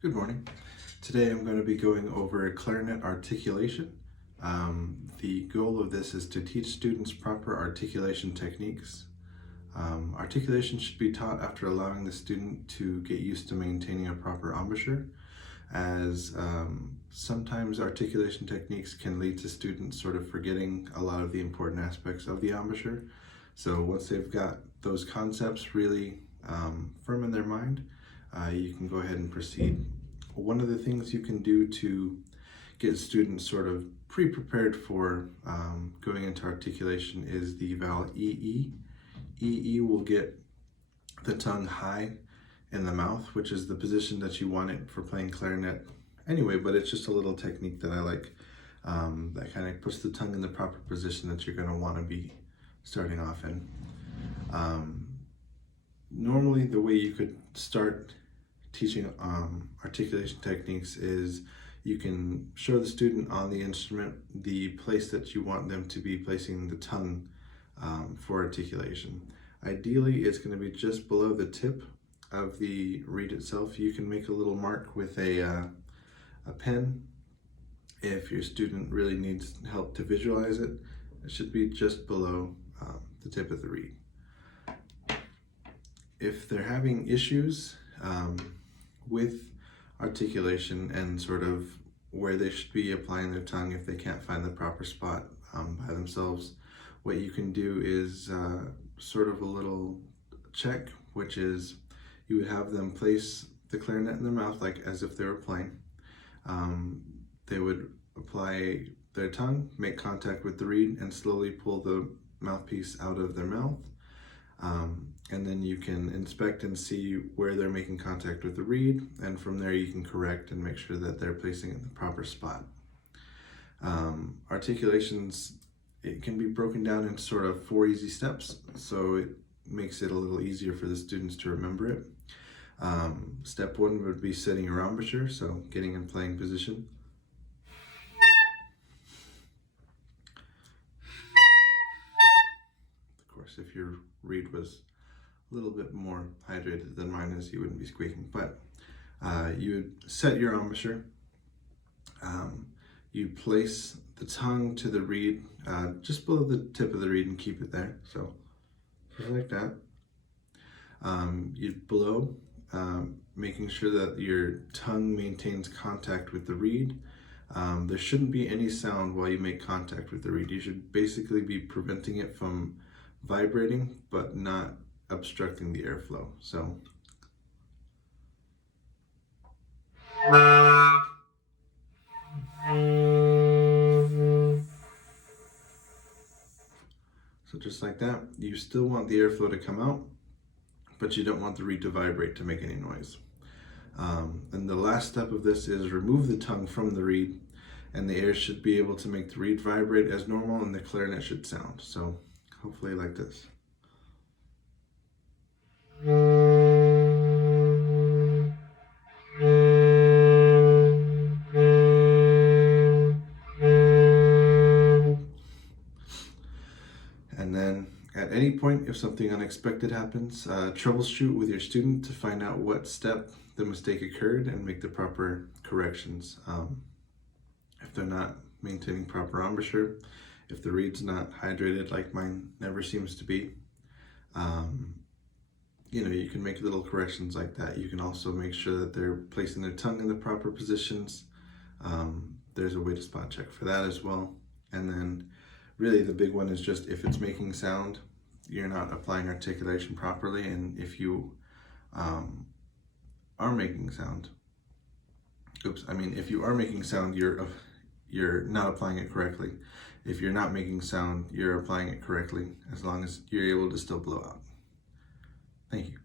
Good morning. Today I'm going to be going over clarinet articulation. The goal of this is to teach students proper articulation techniques. Articulation should be taught after allowing the student to get used to maintaining a proper embouchure, as sometimes articulation techniques can lead to students sort of forgetting a lot of the important aspects of the embouchure. So once they've got those concepts really firm in their mind, you can go ahead and proceed. One of the things you can do to get students sort of pre-prepared for going into articulation is the vowel EE. EE will get the tongue high in the mouth, which is the position that you want it for playing clarinet anyway, but it's just a little technique that I like that kind of puts the tongue in the proper position that you're going to want to be starting off in. Normally the way you could start teaching articulation techniques is you can show the student on the instrument the place that you want them to be placing the tongue for articulation. Ideally, it's going to be just below the tip of the reed itself. You can make a little mark with a pen if your student really needs help to visualize it. It should be just below the tip of the reed. If they're having issues with articulation and sort of where they should be applying their tongue, if they can't find the proper spot by themselves, what you can do is sort of a little check, which is you would have them place the clarinet in their mouth like as if they were playing. They would apply their tongue, make contact with the reed, and slowly pull the mouthpiece out of their mouth. And then you can inspect and see where they're making contact with the reed, and from there you can correct and make sure that they're placing it in the proper spot. Articulations, it can be broken down into sort of 4 easy steps, so it makes it a little easier for the students to remember it. Step 1 would be setting your embouchure, so getting in playing position. Of course, if your reed was a little bit more hydrated than mine is, you wouldn't be squeaking, but you would set your embouchure. You place the tongue to the reed just below the tip of the reed and keep it there, so just like that. You'd blow, making sure that your tongue maintains contact with the reed. There shouldn't be any sound while you make contact with the reed. You should basically be preventing it from vibrating, but not obstructing the airflow. So just like that. You still want the airflow to come out, but you don't want the reed to vibrate to make any noise. And the last step of this is remove the tongue from the reed, and the air should be able to make the reed vibrate as normal, and the clarinet should sound. So hopefully like this. And then at any point, if something unexpected happens, troubleshoot with your student to find out what step the mistake occurred and make the proper corrections. If they're not maintaining proper embouchure, if the reed's not hydrated like mine never seems to be, you can make little corrections like that. You can also make sure that they're placing their tongue in the proper positions. There's a way to spot check for that as well. And then really the big one is just if it's making sound, you're not applying articulation properly. And if you are making sound, if you are making sound, you're not applying it correctly. If you're not making sound, you're applying it correctly, as long as you're able to still blow out. Thank you.